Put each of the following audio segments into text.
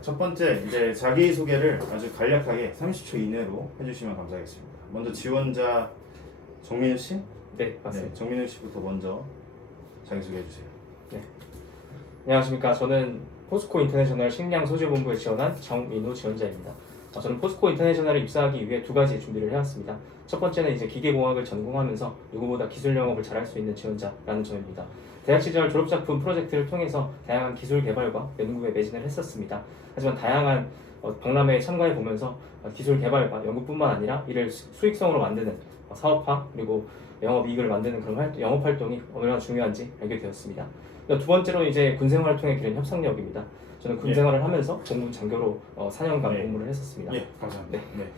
첫 번째 이제 자기소개를 아주 간략하게 30초 이내로 해주시면 감사하겠습니다. 먼저 지원자 정민우 씨? 네, 맞습니다. 네, 정민우 씨부터 먼저 자기소개해 주세요. 네. 안녕하십니까. 저는 포스코 인터내셔널 식량 소재본부에 지원한 정민우 지원자입니다. 저는 포스코 인터내셔널에 입사하기 위해 두 가지 준비를 해왔습니다. 첫 번째는 이제 기계공학을 전공하면서 누구보다 기술 영업을 잘할 수 있는 지원자라는 점입니다. 대학 시절 졸업작품 프로젝트를 통해서 다양한 기술 개발과 연구에 매진을 했었습니다. 하지만 다양한 박람회에 참가해 보면서 기술 개발과 연구뿐만 아니라 이를 수익성으로 만드는 사업화 그리고 영업이익을 만드는 그런 영업 활동이 얼마나 중요한지 알게 되었습니다. 두 번째로 이제 군생활을 통해 기른 협상력입니다. 저는 군생활을 하면서 공군 장교로 4년간 네. 복무를 했었습니다. 예, 감사합니다. 네.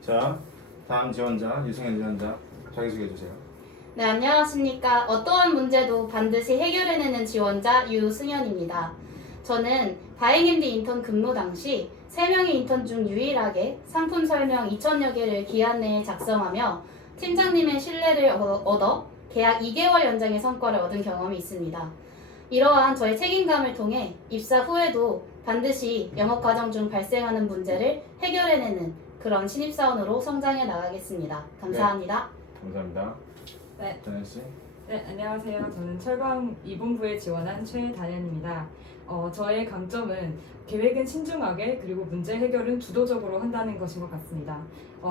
자, 다음 지원자 유승현 지원자 자기소개해 주세요. 네, 안녕하십니까. 어떠한 문제도 반드시 해결해내는 지원자 유승현입니다. 저는 바행앤디 인턴 근무 당시 3명의 인턴 중 유일하게 상품 설명 2,000여 개를 기한 내에 작성하며 팀장님의 신뢰를 얻어 계약 2개월 연장의 성과를 얻은 경험이 있습니다. 이러한 저의 책임감을 통해 입사 후에도 반드시 영업 과정 중 발생하는 문제를 해결해내는 그런 신입사원으로 성장해 나가겠습니다. 감사합니다. 감사합니다. 네. 전현 씨. 네, 안녕하세요. 저는 철강 2본부에 지원한 최다현입니다. 저의 강점은 계획은 신중하게 그리고 문제 해결은 주도적으로 한다는 것인 것 같습니다.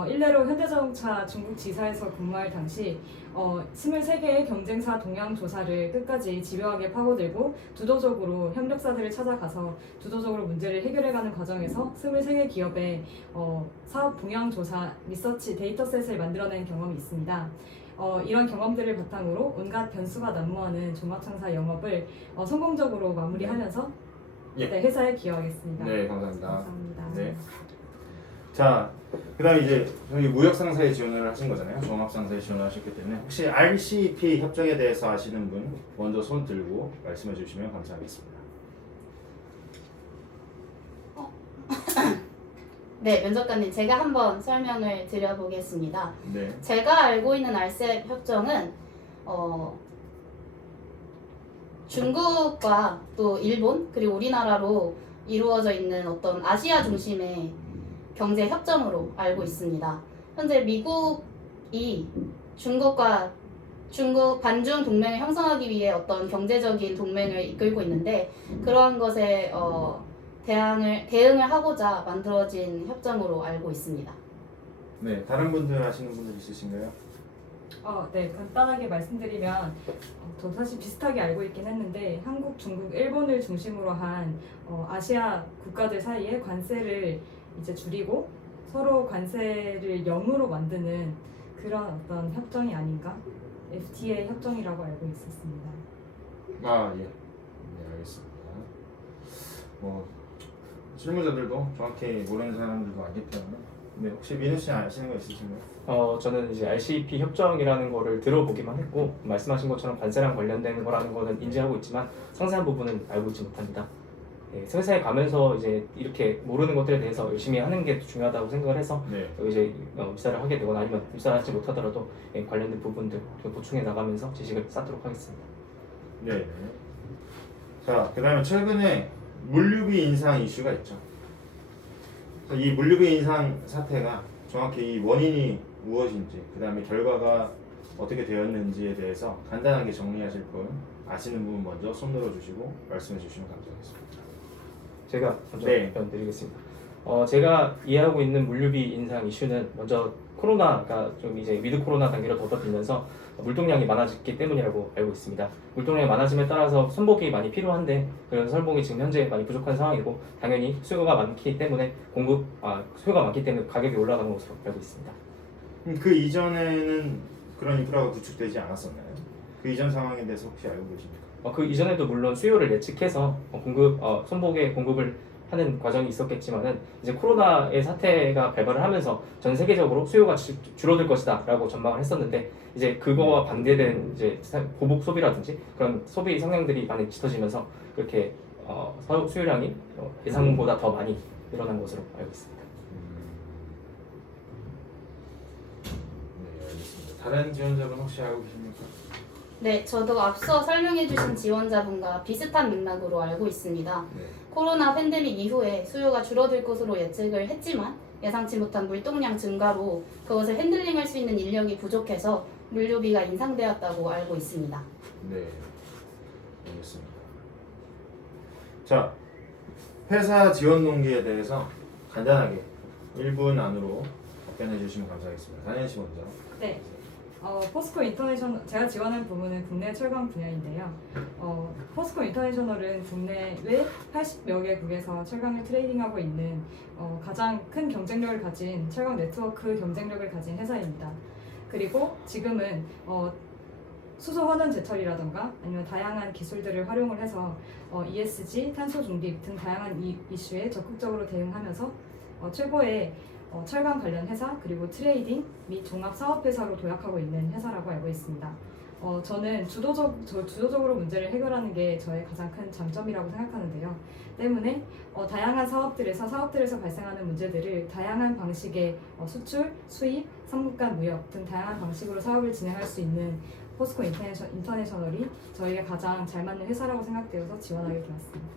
일례로 현대자동차 중국 지사에서 근무할 당시 23개의 경쟁사 동향 조사를 끝까지 집요하게 파고들고 주도적으로 협력사들을 찾아가서 주도적으로 문제를 해결해가는 과정에서 23개 기업의 사업 동향 조사 리서치 데이터셋을 만들어낸 경험이 있습니다. 이런 경험들을 바탕으로 온갖 변수가 난무하는 종합상사 영업을 성공적으로 마무리하면서 예. 네, 회사에 기여하겠습니다. 네, 감사합니다. 감사합니다. 네. 자, 그다음 이제 저희 무역상사에 지원을 하신 거잖아요. 종합상사에 지원을 하셨기 때문에 혹시 RCP 협정에 대해서 아시는 분 먼저 손 들고 말씀해 주시면 감사하겠습니다. 네, 면접관님, 제가 한번 설명을 드려보겠습니다. 네. 제가 알고 있는 RCEP 협정은 중국과 또 일본 그리고 우리나라로 이루어져 있는 어떤 아시아 중심의 경제 협정으로 알고 있습니다. 현재 미국이 중국과 반중 동맹을 형성하기 위해 어떤 경제적인 동맹을 이끌고 있는데 그러한 것에 대응을 하고자 만들어진 협정으로 알고 있습니다. 네, 다른 분들 아시는 분들 있으신가요? 네, 간단하게 말씀드리면 저 사실 비슷하게 알고 있긴 했는데 한국, 중국, 일본을 중심으로 한 아시아 국가들 사이에 관세를 이제 줄이고 서로 관세를 0으로 만드는 그런 어떤 협정이 아닌가? FTA 협정이라고 알고 있었습니다. 아, 예. 네, 알겠습니다. 실무자들도 정확히 모르는 사람들도 많기 때문에 네, 혹시 민우 씨 아시는 거 있으신가요? 저는 이제 RCEP 협정이라는 거를 들어보기만 했고 말씀하신 것처럼 관세랑 관련된 거라는 거는 인지하고 있지만 상세한 부분은 알고 있지 못합니다. 회사에 가면서 이제 이렇게 모르는 것들에 대해서 열심히 하는 게 중요하다고 생각을 해서 네. 이제 입사를 하게 되거나 아니면 입사를 하지 못하더라도 관련된 부분들 보충해 나가면서 지식을 쌓도록 하겠습니다. 네. 자, 그다음에 최근에 물류비 인상 이슈가 있죠. 이 물류비 인상 사태가 정확히 이 원인이 무엇인지, 그다음에 결과가 어떻게 되었는지에 대해서 간단하게 정리하실 분, 아시는 분 먼저 손 들어주시고 말씀해 주시면 감사하겠습니다. 제가 먼저 네. 답변 드리겠습니다. 제가 이해하고 있는 물류비 인상 이슈는 먼저 코로나가 좀 이제 위드 코로나 단계로 덮어지면서 물동량이 많아졌기 때문이라고 알고 있습니다. 물동량이 많아짐에 따라서 선복이 많이 필요한데 그런 선복이 지금 현재 많이 부족한 상황이고 당연히 수요가 많기 때문에 수요가 많기 때문에 가격이 올라가는 것으로 알고 있습니다. 그 이전에는 그런 인프라가 구축되지 않았었나요? 그 이전 상황에 대해서 혹시 알고 계십니까? 그 이전에도 물론 수요를 예측해서 선복의 공급을 하는 과정이 있었겠지만은 이제 코로나의 사태가 발발을 하면서 전 세계적으로 수요가 줄어들 것이다라고 전망을 했었는데 이제 그거와 반대된 이제 보복 소비라든지 그런 소비 성향들이 많이 짙어지면서 그렇게 수요량이 예상보다 더 많이 늘어난 것으로 알고 있습니다. 네, 알겠습니다. 다른 지원자분 혹시 알고 계십니까? 네, 저도 앞서 설명해주신 지원자분과 비슷한 맥락으로 알고 있습니다. 네. 코로나 팬데믹 이후에 수요가 줄어들 것으로 예측을 했지만 예상치 못한 물동량 증가로 그것을 핸들링할 수 있는 인력이 부족해서 물류비가 인상되었다고 알고 있습니다. 네, 알겠습니다. 자, 회사 지원 동기에 대해서 간단하게 1분 안으로 답변해 주시면 감사하겠습니다. 단연 씨 먼저. 네. 포스코 인터내셔널 제가 지원한 부문은 국내 철강 분야인데요. 포스코 인터내셔널은 국내외 80여 개국에서 철강을 트레이딩하고 있는 가장 큰 경쟁력을 가진 철강 네트워크 경쟁력을 가진 회사입니다. 그리고 지금은 수소 환원 제철이라던가 아니면 다양한 기술들을 활용을 해서 ESG, 탄소 중립 등 다양한 이슈에 적극적으로 대응하면서 최고의 철강 관련 회사 그리고 트레이딩 및 종합 사업 회사로 도약하고 있는 회사라고 알고 있습니다. 저는 주도적으로 문제를 해결하는 게 저의 가장 큰 장점이라고 생각하는데요. 때문에 다양한 사업들에서 발생하는 문제들을 다양한 방식의 수출, 수입, 상품간 무역 등 다양한 방식으로 사업을 진행할 수 있는 포스코 인터내셔널이 저희가 가장 잘 맞는 회사라고 생각되어서 지원하게 되었습니다.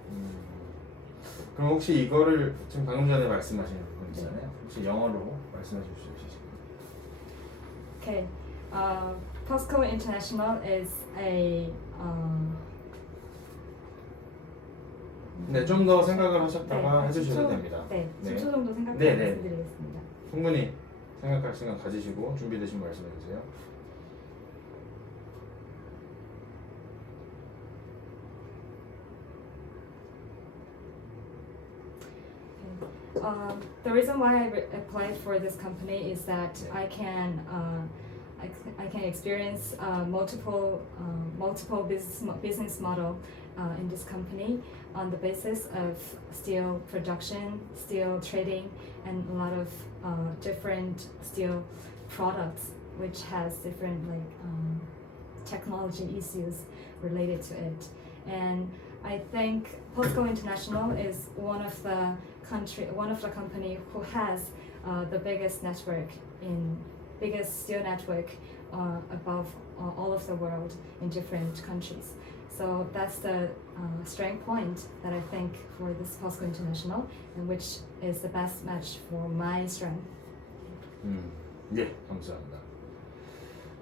그럼 혹시 이거를 지금 방금 전에 말씀하신 분 있잖아요. 혹시 영어로 말씀해 주실 수 있으실까요? Okay. POSCO International is a 네, 좀 더 생각을 하셨다가 네, 해주셔도 10초, 됩니다. 네, 네. 10초 정도 생각해 네, 네. 말씀드리겠습니다. 충분히 생각할 시간 가지시고 준비되시면 말씀해 주세요. The reason why I applied for this company is that I can experience multiple business model in this company on the basis of steel production, steel trading, and a lot of different steel products, which has different technology issues related to it. And I think POSCO International is one of the company who has the biggest steel network above all of the world in different countries. So that's the strength point that I think for this POSCO International, and which is the best match for my strength. 예, 감사합니다.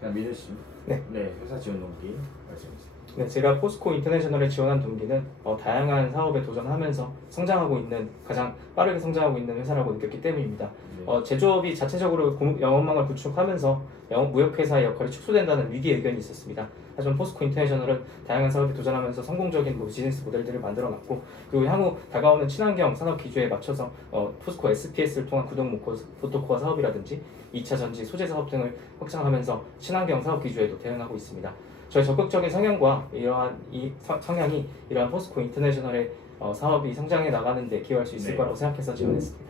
그럼 민우 씨. 네. 네, 회사 지원 동기 말씀해 주세요. 네, 제가 포스코 인터내셔널에 지원한 동기는 다양한 사업에 도전하면서 성장하고 있는 가장 빠르게 성장하고 있는 회사라고 느꼈기 때문입니다. 네. 제조업이 자체적으로 영업망을 구축하면서 무역회사의 역할이 축소된다는 위기 의견이 있었습니다. 하지만 포스코 인터내셔널은 다양한 사업에 도전하면서 성공적인 비즈니스 모델들을 만들어놨고 그리고 향후 다가오는 친환경 산업 기조에 맞춰서 포스코 SPS를 통한 구동 모터코어 사업이라든지 2차 전지 소재 사업 등을 확장하면서 친환경 사업 기조에도 대응하고 있습니다. 저의 적극적인 성향과 이러한 성향이 이러한 포스코 인터내셔널의 사업이 성장해 나가는 데 기여할 수 있을 네. 거라고 생각해서 지원했습니다.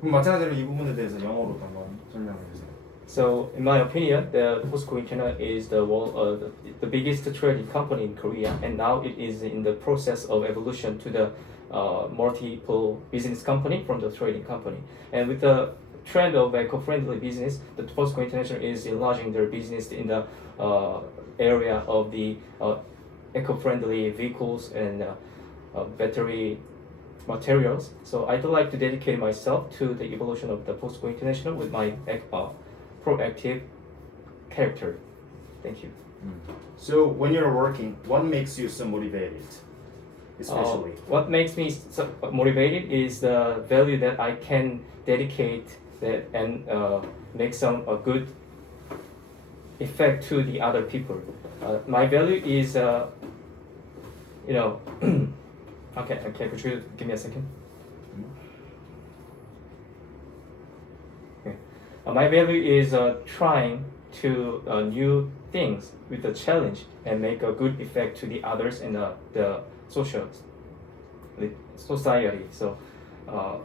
그럼 마찬가지로 이 부분에 대해서 영어로 한번 설명해 주세요. So, in my opinion, the POSCO International is the biggest trading company in Korea, and now it is in the process of evolution to the multiple business company from the trading company. And with the trend of eco-friendly business, the POSCO International is enlarging their business in the area of the eco-friendly vehicles and battery materials. So I'd like to dedicate myself to the evolution of the POSCO International with my proactive character. Thank you. So when you're working, what makes you so motivated? Especially. What makes me so motivated is the value that I can dedicate that and make some good effect to the other people. My value is, okay, could you give me a second? Okay. My value is trying to new things with the challenge and make a good effect to the others and the society. So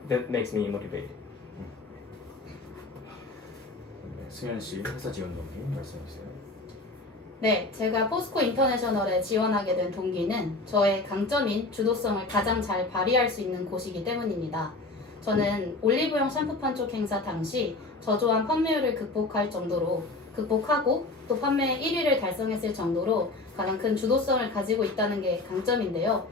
that makes me motivated. 네, 승현 씨 회사 지원 동기 말씀해 주세요. 네, 제가 포스코 인터내셔널에 지원하게 된 동기는 저의 강점인 주도성을 가장 잘 발휘할 수 있는 곳이기 때문입니다. 저는 올리브영 샴푸판 쪽 행사 당시 저조한 판매율을 극복하고 또 판매 1위를 달성했을 정도로 가장 큰 주도성을 가지고 있다는 게 강점인데요.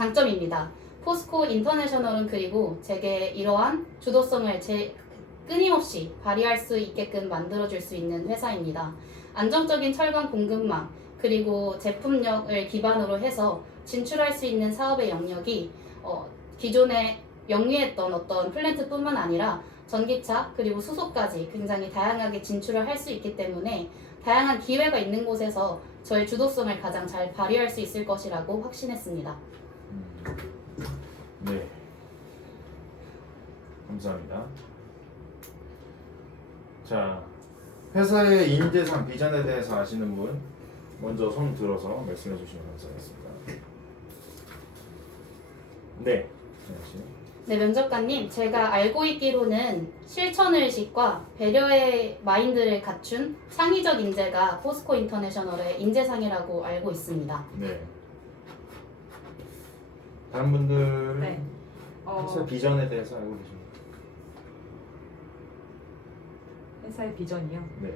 강점입니다. 포스코 인터내셔널은 그리고 제게 이러한 주도성을 끊임없이 발휘할 수 있게끔 만들어줄 수 있는 회사입니다. 안정적인 철강 공급망 그리고 제품력을 기반으로 해서 진출할 수 있는 사업의 영역이 기존에 영위했던 어떤 플랜트뿐만 아니라 전기차 그리고 수소까지 굉장히 다양하게 진출을 할 수 있기 때문에 다양한 기회가 있는 곳에서 저의 주도성을 가장 잘 발휘할 수 있을 것이라고 확신했습니다. 네. 감사합니다. 자, 회사의 인재상 비전에 대해서 아시는 분 먼저 손 들어서 말씀해 주시면 감사하겠습니다. 네. 네, 면접관님, 제가 알고 있기로는 실천의식과 배려의 마인드를 갖춘 창의적 인재가 포스코 인터내셔널의 인재상이라고 알고 있습니다. 네. 다른 분들은 네. 회사 비전에 대해서 알고 계십니까? 회사의 비전이요. 네.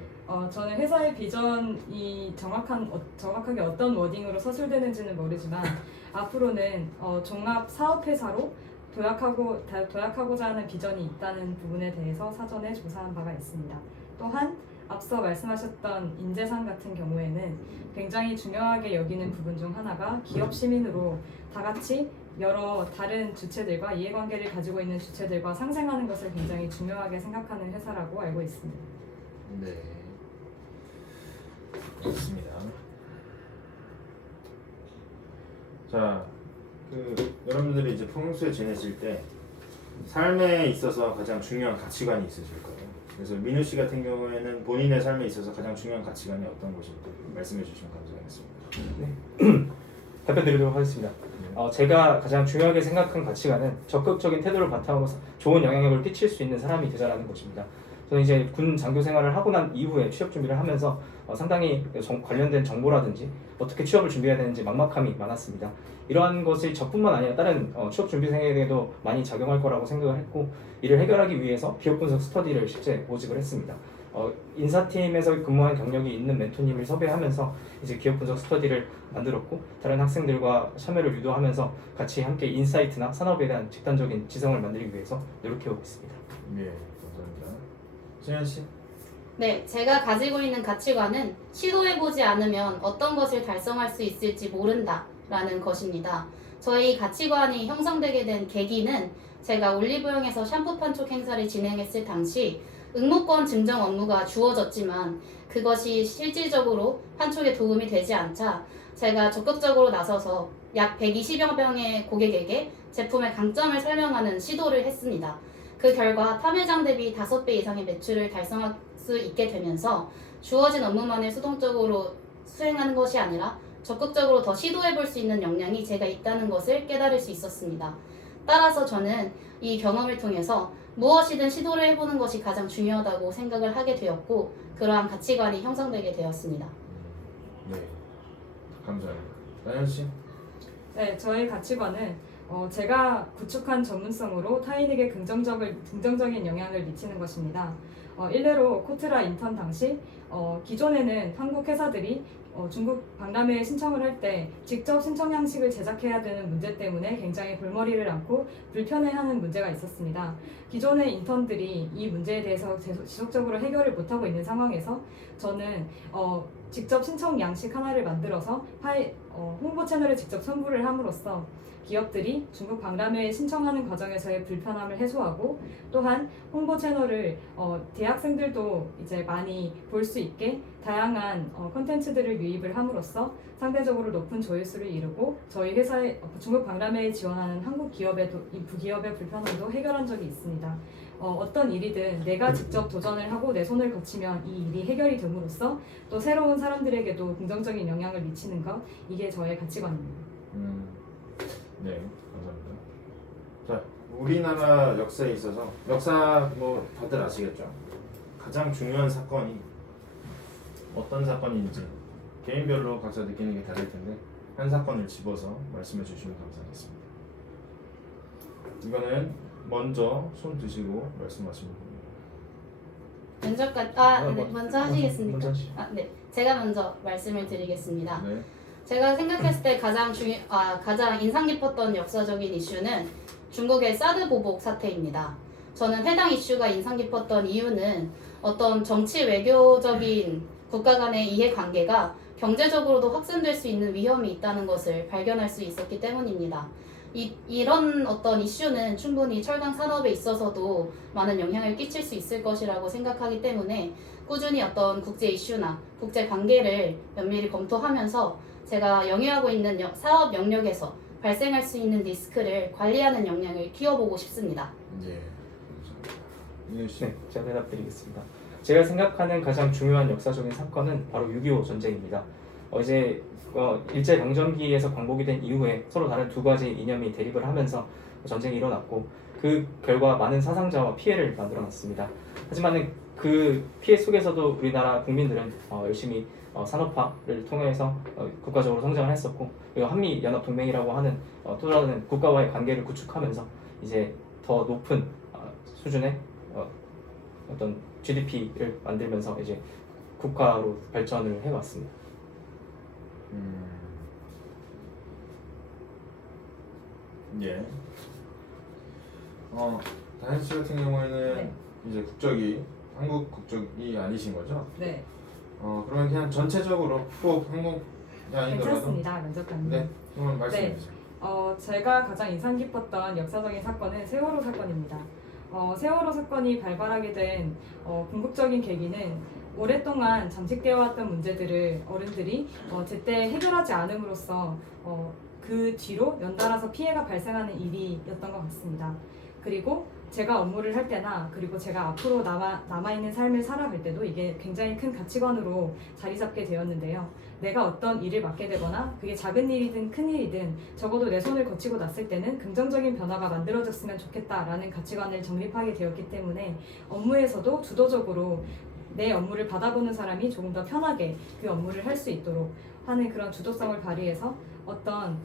저는 회사의 비전이 정확하게 어떤 워딩으로 서술되는지는 모르지만 앞으로는 종합 사업회사로 도약하고자 하는 비전이 있다는 부분에 대해서 사전에 조사한 바가 있습니다. 또한 앞서 말씀하셨던 인재상 같은 경우에는 굉장히 중요하게 여기는 부분 중 하나가 기업 시민으로 다 같이 여러 다른 주체들과 이해관계를 가지고 있는 주체들과 상생하는 것을 굉장히 중요하게 생각하는 회사라고 알고 있습니다. 네. 좋습니다. 자, 여러분들이 이제 평소에 지내실 때 삶에 있어서 가장 중요한 가치관이 있으실 거예요. 그래서 민우 씨 같은 경우에는 본인의 삶에 있어서 가장 중요한 가치관이 어떤 것인지 말씀해 주시면 감사하겠습니다. 답변 드리도록 하겠습니다. 제가 가장 중요하게 생각한 가치관은 적극적인 태도를 바탕으로 좋은 영향력을 끼칠 수 있는 사람이 되자라는 것입니다. 저는 이제 군 장교 생활을 하고 난 이후에 취업 준비를 하면서 상당히 관련된 정보라든지 어떻게 취업을 준비해야 되는지 막막함이 많았습니다. 이러한 것이 저뿐만 아니라 다른 취업 준비생에게도 많이 작용할 거라고 생각을 했고, 이를 해결하기 위해서 기업 분석 스터디를 실제 모집을 했습니다. 인사팀에서 근무한 경력이 있는 멘토님을 섭외하면서 이제 기업 분석 스터디를 만들었고, 다른 학생들과 참여를 유도하면서 같이 함께 인사이트나 산업에 대한 집단적인 지성을 만들기 위해서 노력해오고 있습니다. 예, 감사합니다. 신현 씨. 네, 제가 가지고 있는 가치관은 시도해보지 않으면 어떤 것을 달성할 수 있을지 모른다라는 것입니다. 저희 가치관이 형성되게 된 계기는 제가 올리브영에서 샴푸 판촉 행사를 진행했을 당시 응모권 증정 업무가 주어졌지만 그것이 실질적으로 판촉에 도움이 되지 않자 제가 적극적으로 나서서 약 120여 명의 고객에게 제품의 강점을 설명하는 시도를 했습니다. 그 결과 탐회장 대비 5배 이상의 매출을 달성할 수 있게 되면서 주어진 업무만을 수동적으로 수행하는 것이 아니라 적극적으로 더 시도해볼 수 있는 역량이 제가 있다는 것을 깨달을 수 있었습니다. 따라서 저는 이 경험을 통해서 무엇이든 시도를 해보는 것이 가장 중요하다고 생각을 하게 되었고, 그러한 가치관이 형성되게 되었습니다. 네, 감사합니다. 나연 씨. 네, 저의 가치관은 제가 구축한 전문성으로 타인에게 긍정적인 영향을 미치는 것입니다. 일례로 코트라 인턴 당시 기존에는 한국 회사들이 중국 박람회에 신청을 할 때 직접 신청 양식을 제작해야 되는 문제 때문에 굉장히 골머리를 앓고 불편해하는 문제가 있었습니다. 기존의 인턴들이 이 문제에 대해서 지속적으로 해결을 못하고 있는 상황에서 저는 직접 신청 양식 하나를 만들어서 홍보 채널에 직접 선보를 함으로써 기업들이 중국 박람회에 신청하는 과정에서의 불편함을 해소하고, 또한 홍보 채널을 대학생들도 이제 많이 볼 수 있게 다양한 콘텐츠들을 유입을 함으로써 상대적으로 높은 조회수를 이루고 저희 회사의 중국 박람회에 지원하는 한국 기업의 부기업의 불편함도 해결한 적이 있습니다. 어떤 일이든 내가 직접 도전을 하고 내 손을 거치면 이 일이 해결이 됨으로써 또 새로운 사람들에게도 긍정적인 영향을 미치는 것, 이게 저의 가치관입니다. 네, 감사합니다. 자, 우리나라 역사에 있어서 역사 뭐 다들 아시겠죠? 가장 중요한 사건이 어떤 사건인지 개인별로 각자 느끼는 게 다를 텐데 한 사건을 집어서 말씀해 주시면 감사하겠습니다. 이거는 먼저 손 드시고 말씀하시면 됩니다. 먼저 하시겠습니까? 먼저 하시죠. 네, 제가 먼저 말씀을 드리겠습니다. 네. 제가 생각했을 때 가장 인상 깊었던 역사적인 이슈는 중국의 사드 보복 사태입니다. 저는 해당 이슈가 인상 깊었던 이유는 어떤 정치 외교적인 국가 간의 이해관계가 경제적으로도 확산될 수 있는 위험이 있다는 것을 발견할 수 있었기 때문입니다. 이런 어떤 이슈는 충분히 철강 산업에 있어서도 많은 영향을 끼칠 수 있을 것이라고 생각하기 때문에 꾸준히 어떤 국제 이슈나 국제 관계를 면밀히 검토하면서 제가 영위하고 있는 사업 영역에서 발생할 수 있는 리스크를 관리하는 역량을 키워보고 싶습니다. 예. 민우 씨. 네, 제가 대답드리겠습니다. 제가 생각하는 가장 중요한 역사적인 사건은 바로 6.25 전쟁입니다. 이제 일제강점기에서 광복이 된 이후에 서로 다른 두 가지 이념이 대립을 하면서 전쟁이 일어났고 그 결과 많은 사상자와 피해를 만들어놨습니다. 하지만 그 피해 속에서도 우리나라 국민들은 열심히 산업화를 통해서 국가적으로 성장을 했었고 그리고 한미연합동맹이라고 하는 또 다른 국가와의 관계를 구축하면서 이제 더 높은 수준의 어떤 GDP를 만들면서 이제 국가로 발전을 해왔습니다. 예. 다현 씨 같은 경우에는 네. 이제 국적이 한국 국적이 아니신 거죠? 네, 그러면 그냥 전체적으로 꼭 한국이 아니더라도 괜찮습니다. 면접관님. 네, 한번 말씀해 주세요. 제가 가장 인상 깊었던 역사적인 사건은 세월호 사건입니다. 세월호 사건이 발발하게 된 궁극적인 계기는 오랫동안 잠식되어 왔던 문제들을 어른들이 제때 해결하지 않음으로써 그 뒤로 연달아서 피해가 발생하는 일이었던 것 같습니다. 그리고 제가 업무를 할 때나 그리고 제가 앞으로 남아있는 삶을 살아갈 때도 이게 굉장히 큰 가치관으로 자리 잡게 되었는데요. 내가 어떤 일을 맡게 되거나 그게 작은 일이든 큰 일이든 적어도 내 손을 거치고 났을 때는 긍정적인 변화가 만들어졌으면 좋겠다라는 가치관을 정립하게 되었기 때문에 업무에서도 주도적으로 내 업무를 받아보는 사람이 조금 더 편하게 그 업무를 할 수 있도록 하는 그런 주도성을 발휘해서 어떤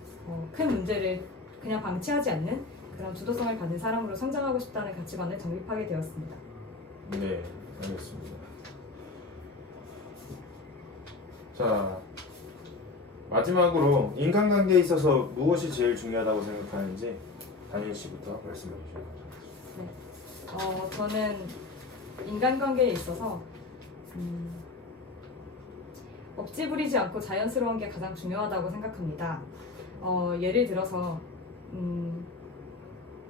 큰 문제를 그냥 방치하지 않는 그런 주도성을 가진 사람으로 성장하고 싶다는 가치관을 정립하게 되었습니다. 네, 알겠습니다. 자, 마지막으로 인간관계에 있어서 무엇이 제일 중요하다고 생각하는지 다니엘 씨부터 말씀해 주시죠. 저는 인간관계에 있어서 억지 부리지 않고 자연스러운 게 가장 중요하다고 생각합니다. 예를 들어서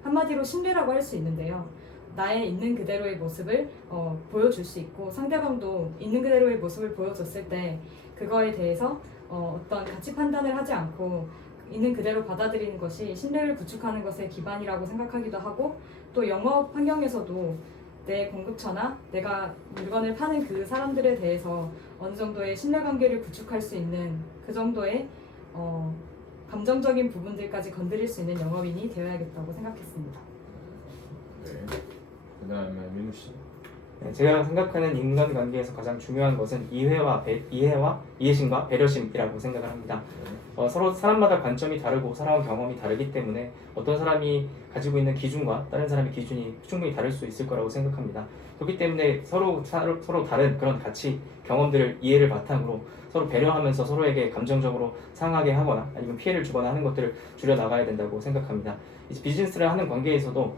한마디로 신뢰라고 할 수 있는데요. 나의 있는 그대로의 모습을 보여줄 수 있고 상대방도 있는 그대로의 모습을 보여줬을 때 그거에 대해서 어떤 가치 판단을 하지 않고 있는 그대로 받아들이는 것이 신뢰를 구축하는 것의 기반이라고 생각하기도 하고 또 영업 환경에서도 내 공급처나 내가 물건을 파는 그 사람들에 대해서 어느 정도의 신뢰관계를 구축할 수 있는 그 정도의 감정적인 부분들까지 건드릴 수 있는 영업인이 되어야겠다고 생각했습니다. 네. 그다음에 민우 씨. 네, 제가 생각하는 인간관계에서 가장 중요한 것은 이해심과 배려심이라고 생각을 합니다. 서로 사람마다 관점이 다르고 살아온 경험이 다르기 때문에 어떤 사람이 가지고 있는 기준과 다른 사람의 기준이 충분히 다를 수 있을 거라고 생각합니다. 그렇기 때문에 서로 다른 그런 가치, 경험들을 이해를 바탕으로 서로 배려하면서 서로에게 감정적으로 상하게 하거나 아니면 피해를 주거나 하는 것들을 줄여나가야 된다고 생각합니다. 이제 비즈니스를 하는 관계에서도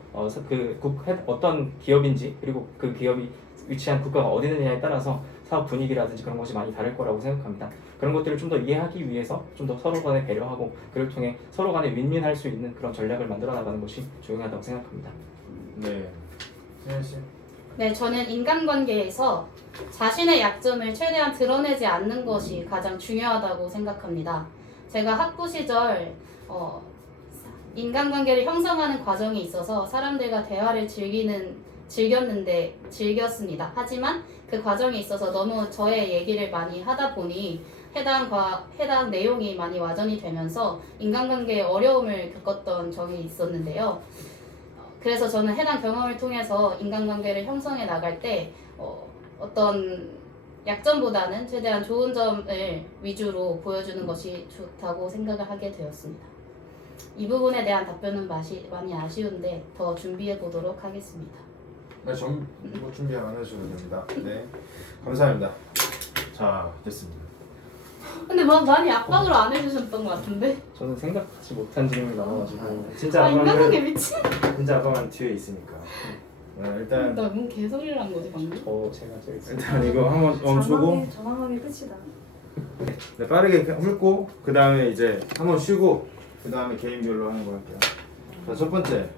어떤 기업인지 그리고 그 기업이 위치한 국가가 어디 있느냐에 따라서 사업 분위기라든지 그런 것이 많이 다를 거라고 생각합니다. 그런 것들을 좀 더 이해하기 위해서 좀 더 서로 간에 배려하고 그를 통해 서로 간에 윈윈할 수 있는 그런 전략을 만들어 나가는 것이 중요하다고 생각합니다. 네. 세현 씨. 네, 저는 인간관계에서 자신의 약점을 최대한 드러내지 않는 것이 가장 중요하다고 생각합니다. 제가 학부 시절 인간관계를 형성하는 과정에 있어서 사람들과 대화를 즐겼습니다. 하지만 그 과정에 있어서 너무 저의 얘기를 많이 하다 보니 해당 내용이 많이 와전이 되면서 인간관계에 어려움을 겪었던 적이 있었는데요. 그래서 저는 해당 경험을 통해서 인간관계를 형성해 나갈 때 어떤 약점보다는 최대한 좋은 점을 위주로 보여주는 것이 좋다고 생각을 하게 되었습니다. 이 부분에 대한 답변은 많이 아쉬운데 더 준비해 보도록 하겠습니다. 네, 준비 안 하셔도 됩니다. 네, 감사합니다. 자, 됐습니다. 근데 막 많이 압박을 안 해주셨던 것 같은데. 저는 생각하지 못한 질문이 나와가지고 진짜 아 인간관계 아빠는 미친. 진짜 아빠만 뒤에 있으니까. 일단 나뭔 개소리를 한 거지 방금? 제가 제일 일단 이거 한번 멈추고 전화하기 끝이다. 네, 빠르게 훑고 그 다음에 이제 한번 쉬고 그 다음에 개인별로 하는 거 할게요. 자, 첫 번째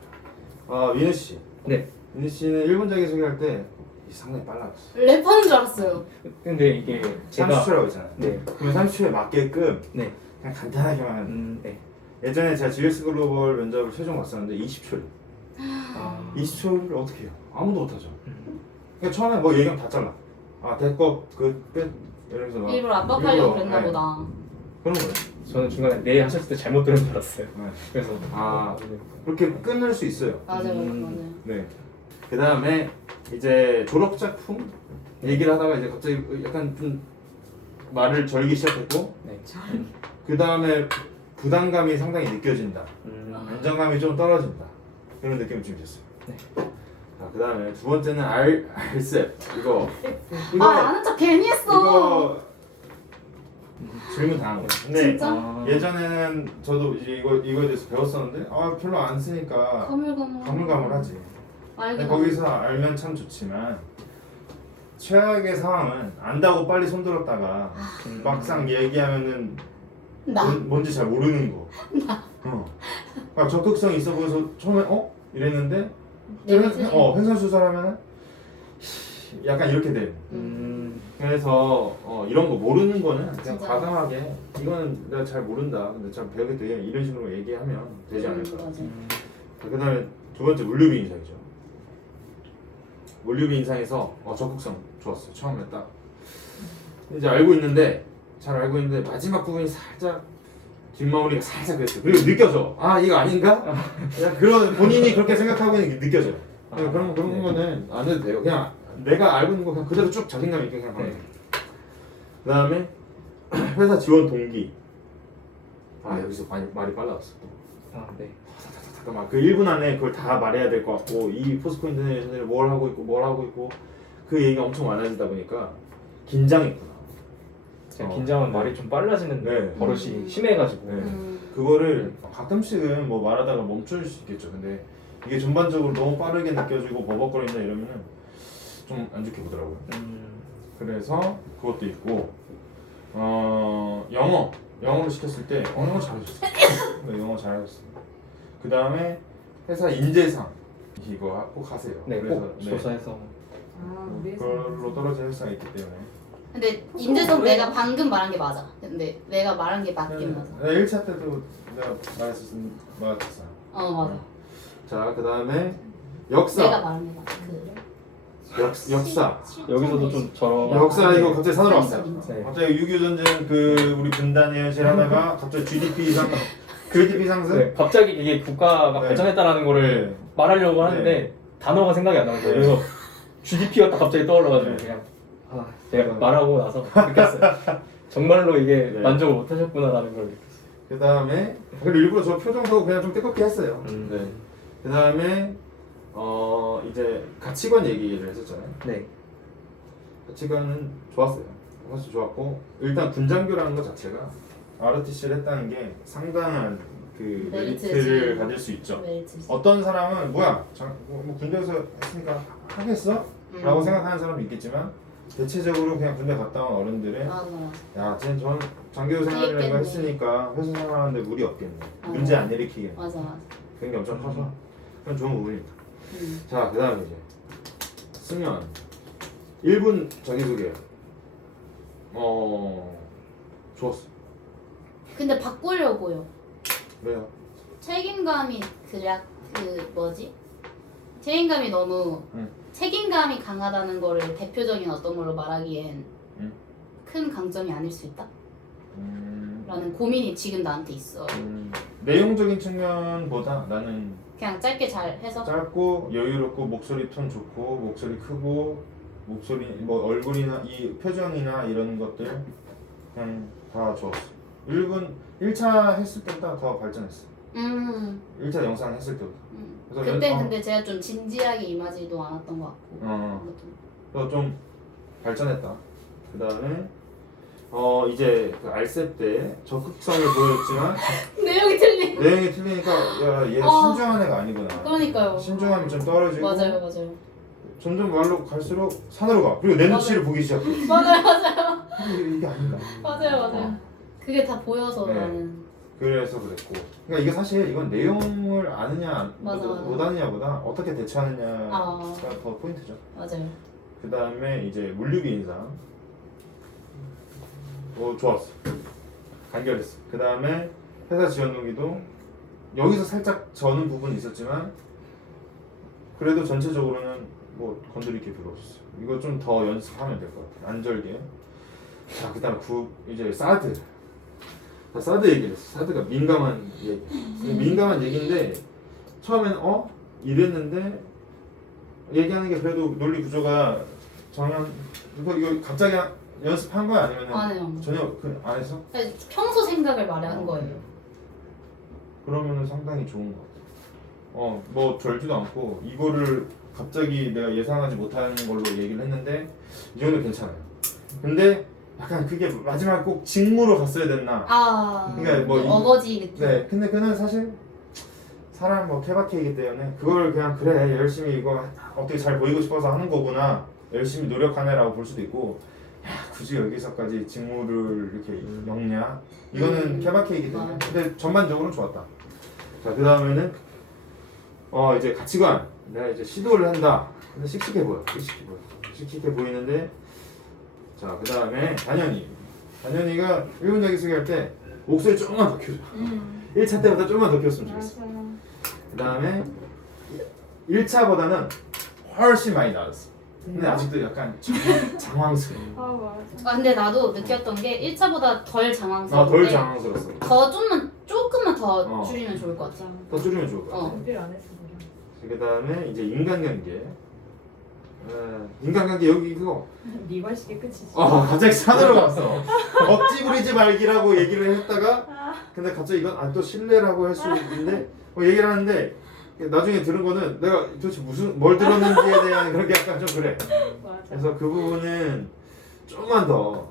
민우 씨. 네. 민우 씨는 1분 자기소개할 때 상당히 빨라졌어. 랩하는 줄 알았어요. 근데 이게 제가 30초라고 했잖아. 네. 그러면 30초에 맞게끔 네. 그냥 간단하게만. 네. 예전에 제가 GS 글로벌 면접을 최종 봤었는데 20초를. 아. 20초를 어떻게 해요? 아무도 못하죠. 그러니까 처음에 뭐 얘기하면 다 잘라. 됐고 끝 이러면서 막 일부러 압박하려고 그랬나 네. 보다. 그런 거예요. 저는 중간에 네 하셨을 때 잘못 들은 줄 알았어요. 네. 그래서 네. 그렇게 끊을 수 있어요. 맞아요, 음. 맞아요. 네. 그 다음에 이제 졸업 작품 얘기를 하다가 이제 갑자기 약간 좀 말을 절기 시작했고, 네. 그 다음에 부담감이 상당히 느껴진다. 안정감이 좀 떨어진다. 그런 느낌이 좀 있었어요. 네. 자, 그 다음에 두 번째는 RCEP. 이거 아는 척 괜히 했어. 이거 질문 당한 거예요. 근데 진짜? 예전에는 저도 이제 이거에 대해서 배웠었는데 별로 안 쓰니까 가물가물하지. 근데 알긴 거기서 알면 참 좋지만 최악의 상황은 안다고 빨리 손들었다가 막상 얘기하면은 나. 뭔지 잘 모르는 거. 그러니까 적극성이 있어 보여서 처음에 이랬는데 횡설수설하면은 약간 이렇게 돼. 그래서 이런 거 모르는 거는 그냥 진짜. 과감하게 이거는 내가 잘 모른다. 근데 잘 배우겠다. 이런 식으로 얘기하면 되지 않을까. 맞아. 그 다음에 두 번째 물류비 인상이죠. 물류비 인상에서 적극성 좋았어요. 처음에 딱 이제 잘 알고 있는데 마지막 부분이 살짝 뒷마무리가 살짝 그랬어요. 그리고 느껴져. 이거 아닌가? 그냥 그런 본인이 그렇게 생각하고 있는 게 느껴져요. 그런 네. 거는 안 해도 돼요. 그냥 내가 알고 있는 거 그냥 그대로 쭉 자신감 있게 그냥 하면 네. 돼요. 그 다음에 회사 지원 동기. 여기서 말이 빨라졌어. 네. 잠깐만 그 1분 안에 그걸 다 말해야 될 것 같고 이 포스코 인터내셔널이 뭘 하고 있고 그 얘기가 엄청 많아지다 보니까 긴장했구나. 제가 긴장은 말이 좀 빨라지는 네. 버릇이 심해가지고 네. 그거를 가끔씩은 뭐 말하다가 멈출 수 있겠죠. 근데 이게 전반적으로 너무 빠르게 느껴지고 버벅거린다 이러면은 좀 안 좋게 보더라고요. 그래서 그것도 있고 영어를 시켰을 때 영어 잘하셨어요. 네, 영어 잘하셨어요. 그 다음에 회사 인재상 이거 꼭 하세요. 네, 그래서 꼭 조사해서 우리 그걸로 떨어질 회사가 있기 때문에. 근데 인재성 내가 방금 말한 게 맞아. 근데 내가 말한 게 맞긴 맞아. 1차 때도 내가 말했었어. 맞아. 자, 그 다음에 역사. 내가 말한 게 맞아. 역사. 여기서도 좀 저런 역사 이거 갑자기 산으로 왔어요. 네. 갑자기 6.25 전쟁 우리 분단의 현실하다가 갑자기 GDP 상승. 네, 갑자기 이게 국가가 네. 발전했다라는 거를 네. 말하려고 하는데 단어가 생각이 안 나는 거예요. 그래서 GDP가 딱 갑자기 떠올라가지고 네. 그냥 제가 말하고 나서 느꼈어요. 정말로 이게 네. 만족을 못 하셨구나라는 걸 느꼈어요. 그 다음에 그리고 일부러 저 표정도 그냥 좀 뜨겁게 했어요. 네. 그 다음에 이제 가치관 얘기를 했었잖아요. 네. 가치관은 좋았어요. 사실 좋았고 일단 군장교라는 것 자체가 ROTC를 했다는 게 상당한 그 메리트지. 메리트를 가질 수 있죠. 메리트지. 어떤 사람은 뭐야 뭐 군대에서 했으니까 하겠어? 라고 생각하는 사람도 있겠지만 대체적으로 그냥 군대 갔다 온 어른들은 맞아. 야 쟤는 전 장교 생활이라고 있겠네. 했으니까 회사 생활하는데 무리 없겠네. 맞아. 문제 안 일으키겠네. 맞아. 그런 게 엄청 커서 그건 좋은 부분입니다. 자, 그 다음에 이제 쓰면 1분 자기소개. 좋았어. 근데 바꾸려고요. 왜요? 책임감이 책임감이 너무 응. 책임감이 강하다는 거를 대표적인 어떤 걸로 말하기엔 응. 큰 강점이 아닐 수 있다? 음, 라는 고민이 지금 나한테 있어. 내용적인 측면보다 나는 그냥 짧게 잘 해서 짧고 여유롭고 목소리 톤 좋고 목소리 크고 목소리 뭐 얼굴이나 이 표정이나 이런 것들 그냥 다 좋았어. 1차 했을 때보다 더 발전했어. 1차 영상 했을 때보다. 그래서 그때 근데 제가 좀 진지하게 임하지도 않았던 것 같고 그래서 좀 발전했다. 그 다음에 이제 그 알셉 때 적극성을 보였지만 내용이 틀린. 내용이 틀리니까 야, 얘 신중한 애가 아니구나. 그러니까요. 신중함이 좀 떨어지고 맞아요. 점점 말로 갈수록 산으로 가. 그리고 내 눈치를 보기 시작해. 맞아요. 이게 아닌가. 맞아요. 그게 다 보여서 네. 나는. 그래서 그랬고. 그러니까 이게 사실 이건 내용을 아느냐 맞아. 못 아느냐보다 어떻게 대처하느냐가 아. 더 포인트죠. 맞아요. 그 다음에 이제 물류비 인상. 좋았어. 간결했어. 그 다음에 회사 지원 동기도 여기서 살짝 저는 부분이 있었지만 그래도 전체적으로는 뭐 건드릴 게 별로 없었어요. 이거 좀 더 연습하면 될 것 같아요. 안절게. 자, 그 다음에 이제 사드. 자, 사드 얘기를 했어. 사드가 민감한 얘기. 민감한 얘기인데 처음에는 이랬는데 얘기하는 게 그래도 논리 구조가 이거 갑자기 연습한 거야 아니면 안 해요. 전혀 안 했어? 평소 생각을 말하는 거예요. 그러면은 상당히 좋은 것 같아. 뭐 절지도 않고 이거를 갑자기 내가 예상하지 못하는 걸로 얘기를 했는데 이 정도 괜찮아요. 근데 약간 그게 마지막에 꼭 직무로 갔어야 됐나? 그러니까 뭐 어거지 느낌. 네, 근데 그는 사실 사람 뭐 케바케이기 때문에 그걸 그냥 그래 열심히 이거 어떻게 잘 보이고 싶어서 하는 거구나 열심히 노력하네라고 볼 수도 있고 야 굳이 여기서까지 직무를 이렇게 엮냐 이거는 케바케이기 때문에 근데 전반적으로는 좋았다. 자, 그 다음에는 이제 가치관 내가 이제 시도를 한다. 근데 씩씩해 보이는데 자, 그 다음에 단연이가 1분 자기소개 할 때 목소리 조금만 더 켜줘. 1차 때보다 조금만 더 켰으면 좋겠어. 그 다음에 1차보다는 훨씬 많이 나았어. 근데 아직도 약간 장황스러워. 근데 나도 느꼈던 게 1차보다 덜 덜 장황스러운데 장황스러웠어. 더 조금만 더 어. 줄이면 좋을 것 같아. 더 줄이면 좋을 것 같아. 준비를 안 했습니다. 그 다음에 이제 인간관계. 인간관계 여기 그거. 미관식의 끝이지. 갑자기 산으로 갔어. 억지 부리지 말기라고 얘기를 했다가 근데 갑자기 이건 또 신뢰라고 할 수 있는데 얘기를 하는데 나중에 들은 거는 내가 도대체 뭘 들었는지에 대한 그런 게 약간 좀 그래. 맞아. 그래서 그 부분은 조금만 더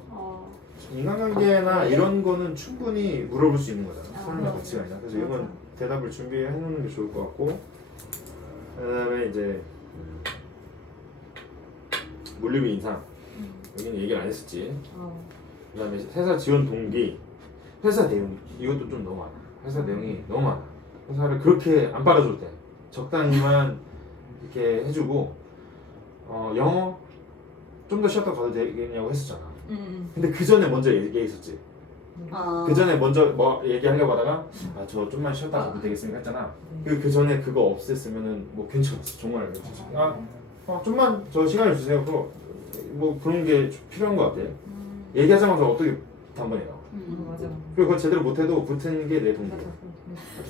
인간관계나 이런 거는 충분히 물어볼 수 있는 거잖아. 사람의 맞아. 가치관이나. 그래서 이건 대답을 준비해 놓는 게 좋을 것 같고 그다음에 이제 물류비 인상 여기는 얘기를 안 했었지. 그다음에 회사 지원 동기, 회사 내용 이것도 좀 너무 많아. 회사 내용이 너무 많아. 회사를 그렇게 안 빨아줘도 돼. 적당히만 이렇게 해주고 영어 좀 더 쉬었다 가도 되겠냐고 했었잖아. 근데 그 전에 먼저 얘기했었지. 그 전에 먼저 뭐 얘기하려고 하다가 저 좀만 쉬었다 가도 되겠습니까 했잖아. 그 전에 그거 없앴으면은 뭐 괜찮았어. 정말 괜찮았어. 좀만 저 시간을 주세요. 뭐 그런 게 필요한 것 같아. 얘기하자마자 어떻게 단번에 나와. 맞아. 그리고 그거 제대로 못해도 붙은 게 내 동기야.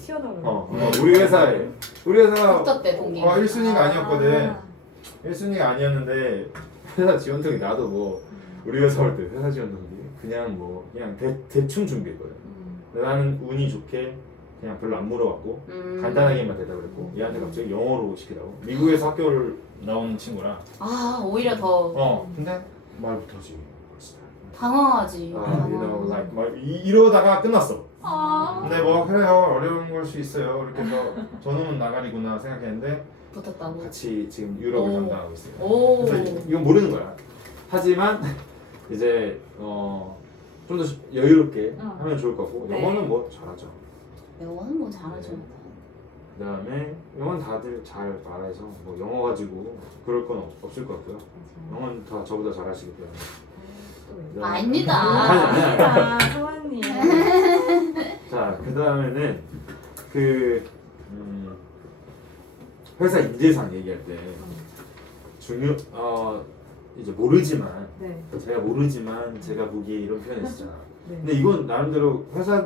튀어나오고. 우리 회사가 붙었대 동기. 1순위가 아니었거든. 1순위가 아니었는데 회사 지원 동기 나도 뭐 우리 회사 올 때 회사 지원 동기 그냥 대충 준비했거든. 나는 운이 좋게 그냥 별로 안 물어봤고 간단하게만 대답을 했고 얘한테 갑자기 영어로 시키라고. 미국에서 학교를 나온 친구라. 오히려 더 근데 말 못하지. 당황하지. 이러다가 끝났어. 근데 뭐 그래요 어려운 걸 수 있어요. 이렇게 해서 저놈은 나가리구나 생각했는데 붙었다고. 같이 지금 유럽을 오. 담당하고 있어요. 오. 그래서 이건 모르는 거야. 하지만 이제 좀 더 여유롭게 하면 좋을 것 같고 네. 영어는 뭐 잘하죠. 영어는 뭐 잘하죠. 그다음에 영어는 다들 잘 말해서 뭐 영어 가지고 그럴 건 없을 것 같고요. 영어는 다 저보다 잘하시기 때문에. 그다음에- 아닙니다. 아니. 서원님. 자, 그 다음에는 회사 인재상 얘기할 때 이제 모르지만 네. 제가 모르지만 제가 보기에 이런 표현이 있었잖아. 네. 근데 이건 나름대로 회사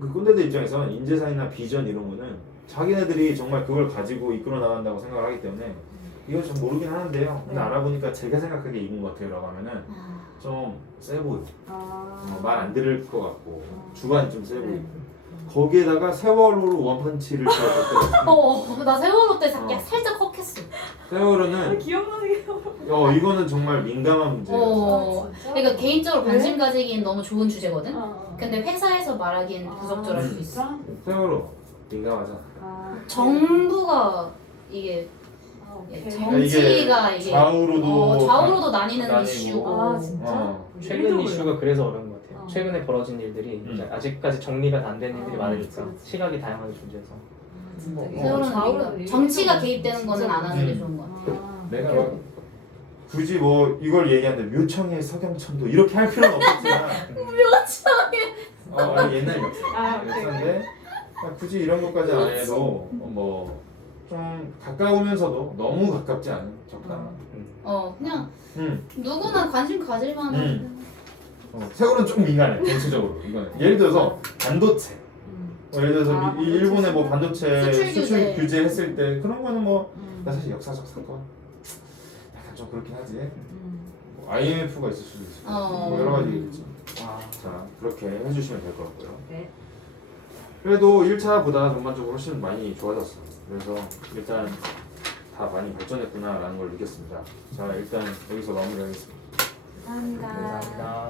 그 꼰대들 입장에서는 인재상이나 비전 이런 거는 자기네들이 정말 그걸 가지고 이끌어 나간다고 생각을 하기 때문에 이건 좀 모르긴 하는데요. 근데 네. 알아보니까 제가 생각하기에 이건 것 같아요 라고 하면은 좀 세 보여. 말 안 들을 것 같고 주관이 좀 세 보이고 네. 거기에다가 세월호로 원펀치를 치었을 때 나 세월호 때 어. 살짝 헉했어. 세월호는 기억나는 이거는 정말 민감한 문제예요. 진짜? 그러니까 개인적으로 왜? 관심 가지기엔 너무 좋은 주제거든. 어. 근데 회사에서 말하기엔 부적절할 수 있어. 진짜? 세월호 민감하잖아. 정부가 이게 오케이. 정치가 이게 좌우로도 좌우로도 나뉘는 나뉘고. 이슈고. 아 진짜? 어. 최근 이슈가 그래서 어려운 것 같아요. 어. 최근에 벌어진 일들이 이제 아직까지 정리가 안 된 일들이 어, 많으니까 그렇지. 시각이 다양하게 존재해서 진짜. 세월호는 좌우로도 그러니까 정치가 얘기하면 개입되는 거는 안 하는 게 좋은 거 같아. 내가 막 굳이 뭐 이걸 얘기하는데 묘청의 서경천도 이렇게 할 필요는 없겠지만 묘청의 옛날 아, 오케이, 역사인데 굳이 이런 것까지 안 해도 뭐 좀 가까우면서도 너무 가깝지 않은 적당한 그냥 음. 누구나 관심 가질 만한. 세월은 좀 민감해 전체적으로 이거는 예를 들어서 반도체 예를 들어서 이 일본의 뭐 반도체 수출 수출 규제. 규제 했을 때 그런 거는 뭐 사실 역사적 사건 약간 좀 그렇긴 하지 뭐 IMF가 있을 수도 있고 뭐 여러 가지 있겠지. 자 그렇게 해주시면 될 것 같고요. 네. 그래도 1차보다 전반적으로 훨씬 많이 좋아졌어. 그래서 일단 다 많이 발전했구나라는 걸 느꼈습니다. 자 일단 여기서 마무리하겠습니다. 감사합니다. 감사합니다.